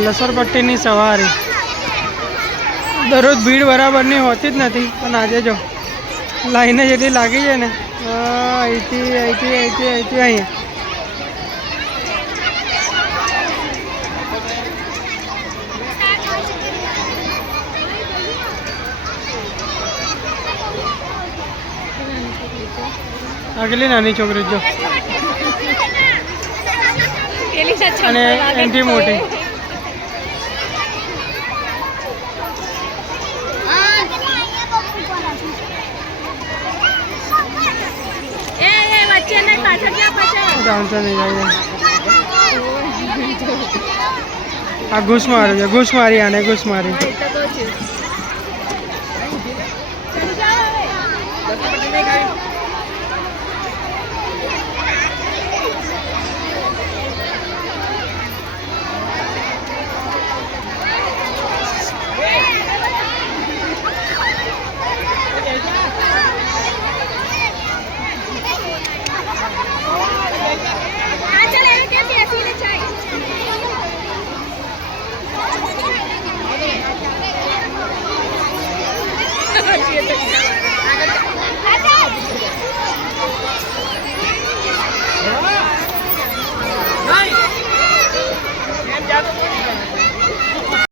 લસરપટ્ટીની સવારી દરરોજ ભીડ બરાબરની હોતી જ નથી, પણ આજે જો લાઈને જેટલી લાગી છે ને અહીંથી અહીંયા. આગલી નાની છોકરી જો અને એનથી મોટી. આ ઘૂસ મારી આને ઘૂસ મારી.